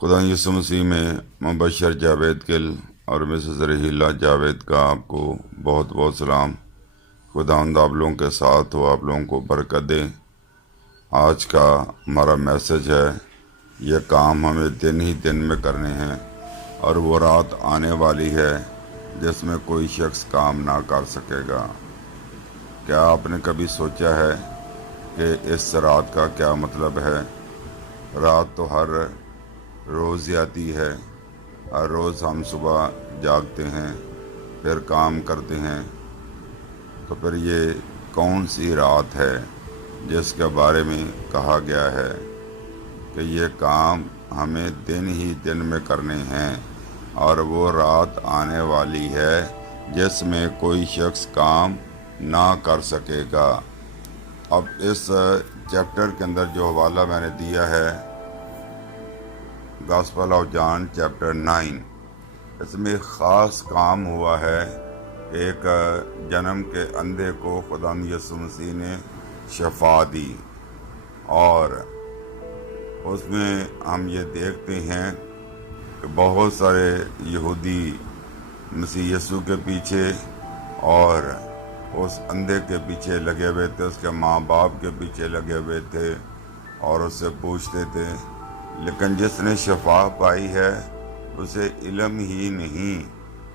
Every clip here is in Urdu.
خدا یسوع مسیح میں مبشر جاوید گل اور مسز رحیلہ جاوید کا آپ کو بہت بہت سلام۔ خداوند آپ لوگوں کے ساتھ ہو، آپ لوگوں کو برکت دے۔ آج کا ہمارا میسج ہے، یہ کام ہمیں دن ہی دن میں کرنے ہیں، اور وہ رات آنے والی ہے جس میں کوئی شخص کام نہ کر سکے گا۔ کیا آپ نے کبھی سوچا ہے کہ اس رات کا کیا مطلب ہے؟ رات تو ہر روز ہی آتی ہے، ہر روز ہم صبح جاگتے ہیں، پھر کام کرتے ہیں، تو پھر یہ کون سی رات ہے جس کے بارے میں کہا گیا ہے کہ یہ کام ہمیں دن ہی دن میں کرنے ہیں، اور وہ رات آنے والی ہے جس میں کوئی شخص کام نہ کر سکے گا۔ اب اس چیپٹر کے اندر جو حوالہ میں نے دیا ہے، گاسپل آف جان چیپٹر 9، اس میں ایک خاص کام ہوا ہے۔ ایک جنم کے اندھے کو خدا یسوع مسیح نے شفا دی، اور اس میں ہم یہ دیکھتے ہیں کہ بہت سارے یہودی مسیح یسوع کے پیچھے اور اس اندھے کے پیچھے لگے ہوئے تھے، اس کے ماں باپ کے پیچھے لگے ہوئے تھے، اور اس سے پوچھتے تھے، لیکن جس نے شفا پائی ہے اسے علم ہی نہیں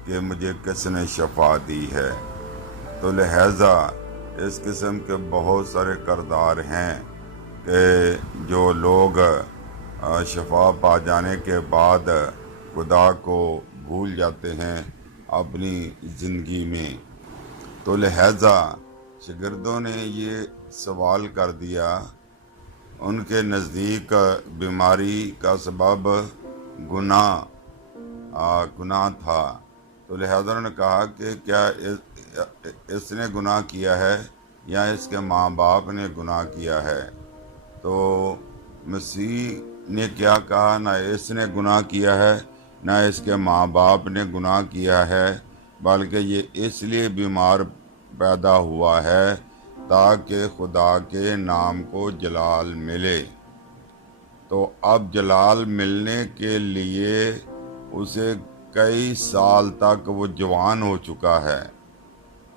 کہ مجھے کس نے شفا دی ہے۔ تو لہٰذا اس قسم کے بہت سارے کردار ہیں کہ جو لوگ شفا پا جانے کے بعد خدا کو بھول جاتے ہیں اپنی زندگی میں۔ تو لہٰذا شاگردوں نے یہ سوال کر دیا، ان کے نزدیک بیماری کا سبب گناہ تھا۔ تو لہذا انہوں نے کہا کہ کیا اس نے گناہ کیا ہے یا اس کے ماں باپ نے گناہ کیا ہے؟ تو مسیح نے کیا کہا، نہ اس نے گناہ کیا ہے نہ اس کے ماں باپ نے گناہ کیا ہے، بلکہ یہ اس لیے بیمار پیدا ہوا ہے تاکہ خدا کے نام کو جلال ملے۔ تو اب جلال ملنے کے لیے اسے کئی سال تک وہ جوان ہو چکا ہے،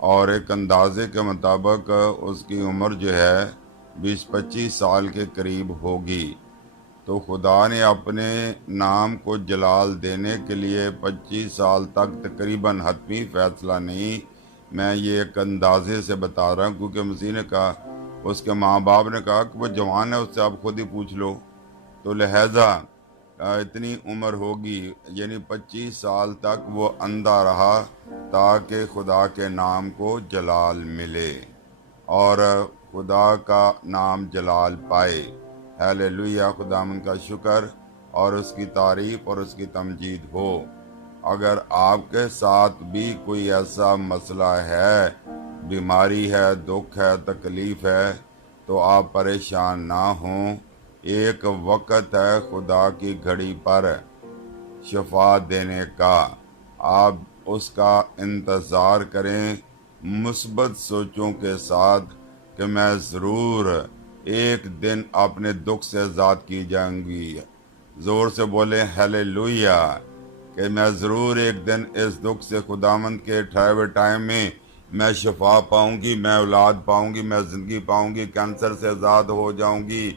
اور ایک اندازے کے مطابق اس کی عمر جو ہے 20-25 سال کے قریب ہوگی۔ تو خدا نے اپنے نام کو جلال دینے کے لیے 25 سال تک تقریباً حتمی فیصلہ نہیں، میں یہ ایک اندازے سے بتا رہا ہوں، کیونکہ مسیح نے کہا، اس کے ماں باپ نے کہا کہ وہ جوان ہے، اس سے آپ خود ہی پوچھ لو۔ تو لہٰذا اتنی عمر ہوگی، یعنی 25 سال تک وہ اندھا رہا تاکہ خدا کے نام کو جلال ملے اور خدا کا نام جلال پائے۔ ہیلیلویا، خداوند کا شکر اور اس کی تعریف اور اس کی تمجید ہو۔ اگر آپ کے ساتھ بھی کوئی ایسا مسئلہ ہے، بیماری ہے، دکھ ہے، تکلیف ہے، تو آپ پریشان نہ ہوں۔ ایک وقت ہے خدا کی گھڑی پر شفا دینے کا، آپ اس کا انتظار کریں مثبت سوچوں کے ساتھ کہ میں ضرور ایک دن اپنے دکھ سے آزاد کی جاؤں گی۔ زور سے بولیں ہیلیلویا، کہ میں ضرور ایک دن اس دکھ سے خداوند کے ٹھہرے ہوئے ٹائم میں میں شفا پاؤں گی، میں اولاد پاؤں گی، میں زندگی پاؤں گی، کینسر سے آزاد ہو جاؤں گی،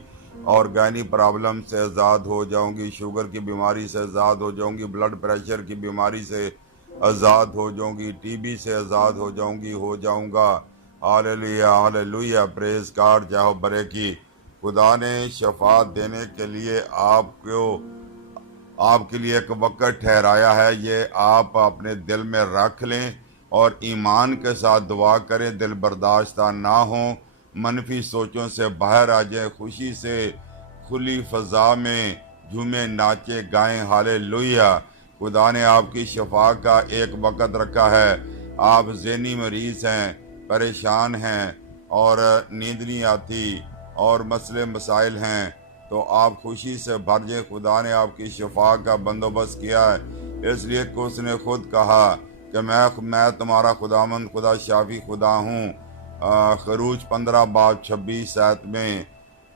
آرگینی پرابلم سے آزاد ہو جاؤں گی، شوگر کی بیماری سے آزاد ہو جاؤں گی، بلڈ پریشر کی بیماری سے آزاد ہو جاؤں گی، ٹی بی سے آزاد ہو جاؤں گا۔ ہاللویا ہاللویا، پریز گاڈ، جاؤ برے کی۔ خدا نے شفا دینے کے لیے آپ کے لیے ایک وقت ٹھہرایا ہے، یہ آپ اپنے دل میں رکھ لیں اور ایمان کے ساتھ دعا کریں، دل برداشتہ نہ ہوں، منفی سوچوں سے باہر آ جائیں، خوشی سے کھلی فضا میں جھومیں، ناچے، گائیں۔ ہاللویا، خدا نے آپ کی شفا کا ایک وقت رکھا ہے۔ آپ ذہنی مریض ہیں، پریشان ہیں اور نیند نہیں آتی اور مسئلے مسائل ہیں، تو آپ خوشی سے بھر جائیں، خدا نے آپ کی شفا کا بندوبست کیا ہے، اس لیے کہ اس نے خود کہا کہ میں تمہارا خداوند، خدا شافی خدا ہوں۔ خروج 15:26 میں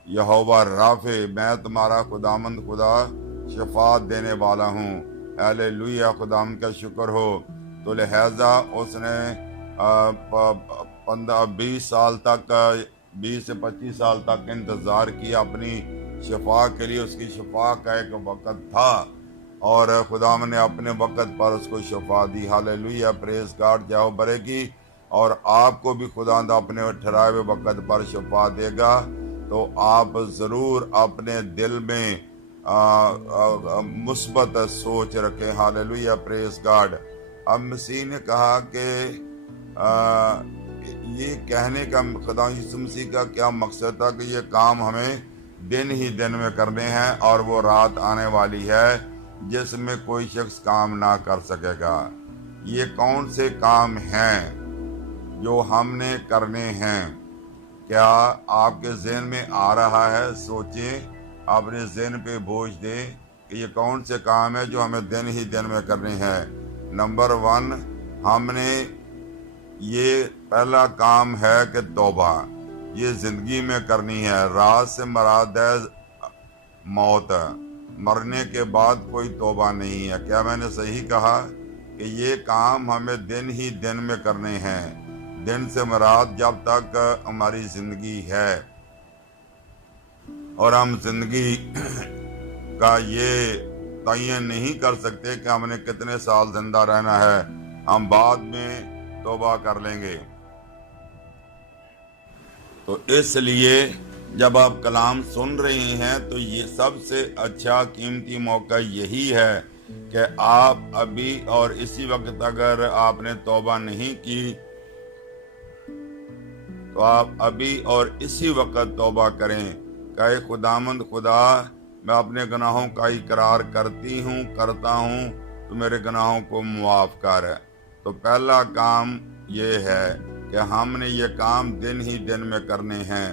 یہوہ رافع، میں تمہارا خداوند خدا شفاعت دینے والا ہوں۔ ہیلیلویا، خدا کا شکر ہو۔ تو لہٰذا اس نے 20 سال تک 20 سے 25 سال تک انتظار کیا اپنی شفا کے لیے۔ اس کی شفا کا ایک وقت تھا اور خدا نے اپنے وقت پر اس کو شفا دی۔ ہیلیلویا، پریز گاڈ، جاؤ برے کی۔ اور آپ کو بھی خدا اپنے ٹھہرائے ہوئے وقت پر شفا دے گا۔ تو آپ ضرور اپنے دل میں مثبت سوچ رکھیں۔ ہیلیلویا، پریز گاڈ۔ اب مسیح نے کہا کہ یہ کہنے کا خدا یسوع مسیح کا کیا مقصد تھا کہ یہ کام ہمیں دن ہی دن میں کرنے ہیں، اور وہ رات آنے والی ہے جس میں کوئی شخص کام نہ کر سکے گا۔ یہ کون سے کام ہیں جو ہم نے کرنے ہیں؟ کیا آپ کے ذہن میں آ رہا ہے؟ سوچیں، اپنے ذہن پہ بوجھ دیں کہ یہ کون سے کام ہیں جو ہمیں دن ہی دن میں کرنے ہیں۔ نمبر 1، ہم نے یہ پہلا کام ہے کہ توبہ یہ زندگی میں کرنی ہے۔ رات سے مراد ہے موت، مرنے کے بعد کوئی توبہ نہیں ہے۔ کیا میں نے صحیح کہا کہ یہ کام ہمیں دن ہی دن میں کرنے ہیں؟ دن سے مراد جب تک ہماری زندگی ہے، اور ہم زندگی کا یہ تعین نہیں کر سکتے کہ ہم نے کتنے سال زندہ رہنا ہے، ہم بعد میں توبہ کر لیں گے۔ تو اس لیے جب آپ کلام سن رہے ہیں تو یہ سب سے اچھا قیمتی موقع یہی ہے کہ آپ ابھی اور اسی وقت اگر آپ نے توبہ نہیں کی تو آپ ابھی اور اسی وقت توبہ کریں کہ خداوند خدا، میں اپنے گناہوں کا اقرار کرتا ہوں تو میرے گناہوں کو معاف کر۔ تو پہلا کام یہ ہے کہ ہم نے یہ کام دن ہی دن میں کرنے ہیں،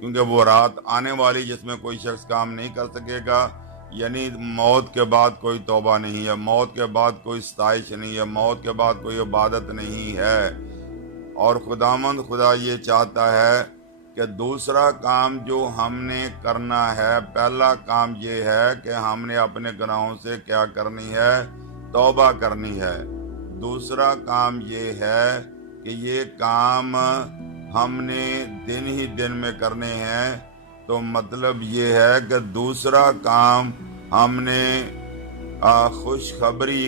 کیونکہ وہ رات آنے والی جس میں کوئی شخص کام نہیں کر سکے گا، یعنی موت کے بعد کوئی توبہ نہیں ہے، موت کے بعد کوئی ستائش نہیں ہے، موت کے بعد کوئی عبادت نہیں ہے۔ اور خداوند خدا یہ چاہتا ہے کہ دوسرا کام جو ہم نے کرنا ہے، پہلا کام یہ ہے کہ ہم نے اپنے گناہوں سے کیا کرنی ہے؟ توبہ کرنی ہے۔ دوسرا کام یہ ہے کہ یہ کام ہم نے دن ہی دن میں کرنے ہیں۔ تو مطلب یہ ہے کہ دوسرا کام ہم نے خوشخبری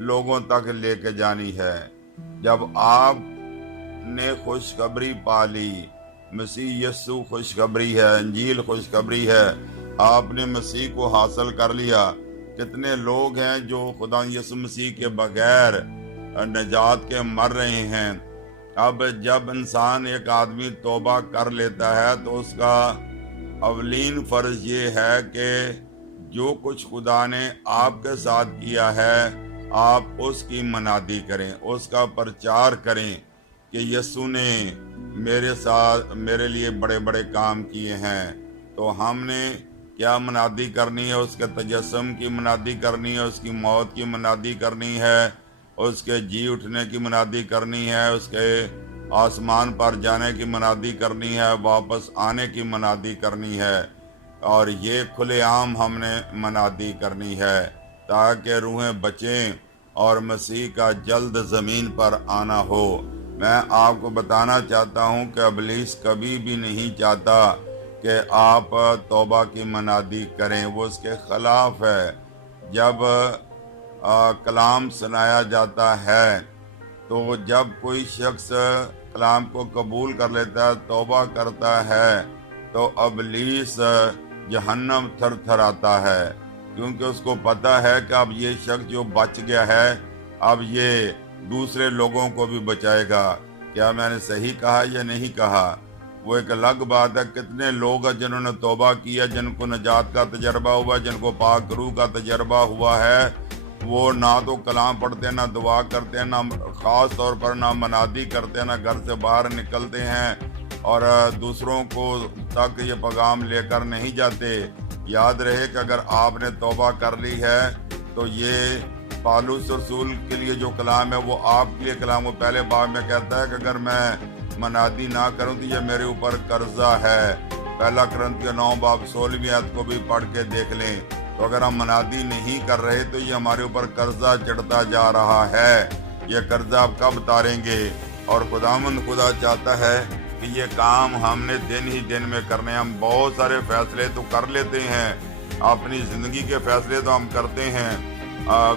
لوگوں تک لے کے جانی ہے۔ جب آپ نے خوشخبری پا لی، مسیح یسوع خوشخبری ہے، انجیل خوشخبری ہے، آپ نے مسیح کو حاصل کر لیا۔ کتنے لوگ ہیں جو خدا یسوع مسیح کے بغیر نجات کے مر رہے ہیں۔ اب جب انسان ایک آدمی توبہ کر لیتا ہے تو اس کا اولین فرض یہ ہے کہ جو کچھ خدا نے آپ کے ساتھ کیا ہے آپ اس کی منادی کریں، اس کا پرچار کریں کہ یسوع نے میرے لیے بڑے بڑے کام کیے ہیں۔ تو ہم نے کیا منادی کرنی ہے؟ اس کے تجسم کی منادی کرنی ہے، اس کی موت کی منادی کرنی ہے، اس کے جی اٹھنے کی منادی کرنی ہے، اس کے آسمان پر جانے کی منادی کرنی ہے، واپس آنے کی منادی کرنی ہے۔ اور یہ کھلے عام ہم نے منادی کرنی ہے تاکہ روحیں بچیں اور مسیح کا جلد زمین پر آنا ہو۔ میں آپ کو بتانا چاہتا ہوں کہ ابلیس کبھی بھی نہیں چاہتا کہ آپ توبہ کی منادی کریں، وہ اس کے خلاف ہے۔ جب کلام سنایا جاتا ہے تو جب کوئی شخص کلام کو قبول کر لیتا ہے، توبہ کرتا ہے، تو ابلیس جہنم تھر تھر آتا ہے، کیونکہ اس کو پتا ہے کہ اب یہ شخص جو بچ گیا ہے اب یہ دوسرے لوگوں کو بھی بچائے گا۔ کیا میں نے صحیح کہا یا نہیں کہا؟ وہ ایک الگ بات ہے۔ کتنے لوگ ہیں جنہوں نے توبہ کیا، جن کو نجات کا تجربہ ہوا، جن کو پاک روح کا تجربہ ہوا ہے، وہ نہ تو کلام پڑھتے ہیں، نہ دعا کرتے ہیں، نہ خاص طور پر نہ منادی کرتے ہیں، نہ گھر سے باہر نکلتے ہیں، اور دوسروں کو تک یہ پیغام لے کر نہیں جاتے۔ یاد رہے کہ اگر آپ نے توبہ کر لی ہے تو یہ پالوس رسول کے لیے جو کلام ہے وہ آپ کے لیے کلام، وہ پہلے باب میں کہتا ہے کہ اگر میں منادی نہ کروں تو یہ میرے اوپر قرضہ ہے۔ پہلا کرنتھیوں 9 باب 16 آیت کو بھی پڑھ کے دیکھ لیں۔ تو اگر ہم منادی نہیں کر رہے تو یہ ہمارے اوپر قرضہ چڑھتا جا رہا ہے. یہ قرضہ اب کب اتاریں گے؟ اور خدا چاہتا ہے کہ یہ کام ہم نے دن ہی دن میں کرنے. ہم بہت سارے فیصلے تو کر لیتے ہیں، اپنی زندگی کے فیصلے تو ہم کرتے ہیں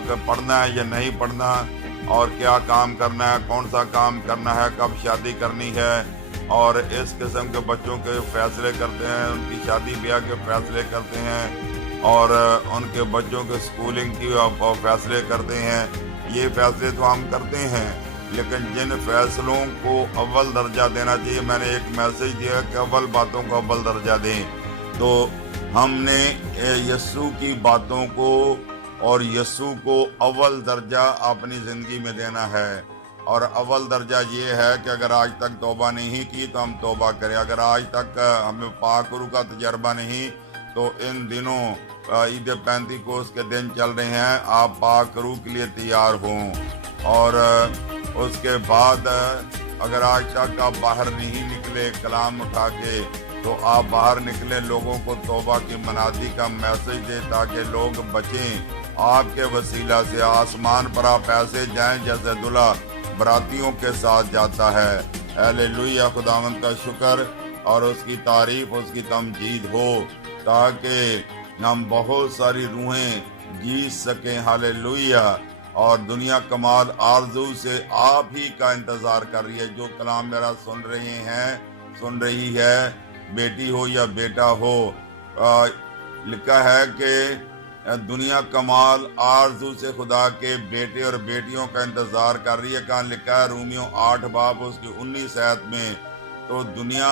کہ پڑھنا ہے یا نہیں پڑھنا، اور کیا کام کرنا ہے، کون سا کام کرنا ہے، کب شادی کرنی ہے، اور اس قسم کے بچوں کے فیصلے کرتے ہیں، ان کی شادی بیاہ کے فیصلے کرتے ہیں، اور ان کے بچوں کے سکولنگ کی فیصلے کرتے ہیں. یہ فیصلے تو ہم کرتے ہیں، لیکن جن فیصلوں کو اول درجہ دینا چاہیے، میں نے ایک میسج دیا کہ اول باتوں کو اول درجہ دیں. تو ہم نے یسوع کی باتوں کو اور یسوع کو اول درجہ اپنی زندگی میں دینا ہے. اور اول درجہ یہ ہے کہ اگر آج تک توبہ نہیں کی تو ہم توبہ کریں. اگر آج تک ہمیں پاک روح کا تجربہ نہیں تو ان دنوں عید پینتیکوس کے دن چل رہے ہیں، آپ پاک روح کے لیے تیار ہوں. اور اس کے بعد اگر آج تک آپ باہر نہیں نکلے کلام اٹھا کے، تو آپ باہر نکلیں، لوگوں کو توبہ کی منادی کا میسج دیں تاکہ لوگ بچیں. آپ کے وسیلہ سے آسمان پر آپ ایسے جائیں جیسے دلہا براتیوں کے ساتھ جاتا ہے. ہیلیلویا! خداوند کا شکر اور اس کی تعریف، اس کی تمجید ہو، تاکہ ہم بہت ساری روحیں جیت سکیں. ہیلیلویا! اور دنیا کمال آرزو سے آپ ہی کا انتظار کر رہی ہے. جو کلام میرا سن رہی ہے، بیٹی ہو یا بیٹا ہو، لکھا ہے کہ دنیا کمال آرزو سے خدا کے بیٹے اور بیٹیوں کا انتظار کر رہی ہے. کہاں لکھا ہے؟ رومیو 8 باب اس کی 19 آیت میں. تو دنیا،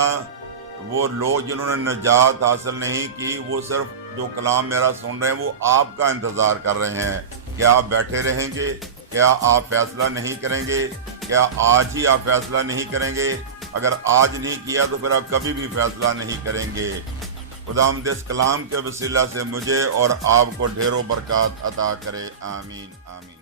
وہ لوگ جنہوں نے نجات حاصل نہیں کی، وہ صرف جو کلام میرا سن رہے ہیں وہ آپ کا انتظار کر رہے ہیں. کیا آپ بیٹھے رہیں گے؟ کیا آپ فیصلہ نہیں کریں گے؟ کیا آج ہی آپ فیصلہ نہیں کریں گے؟ اگر آج نہیں کیا تو پھر آپ کبھی بھی فیصلہ نہیں کریں گے. خداوند اس کلام کے وسیلہ سے مجھے اور آپ کو ڈھیروں برکات عطا کرے. آمین آمین.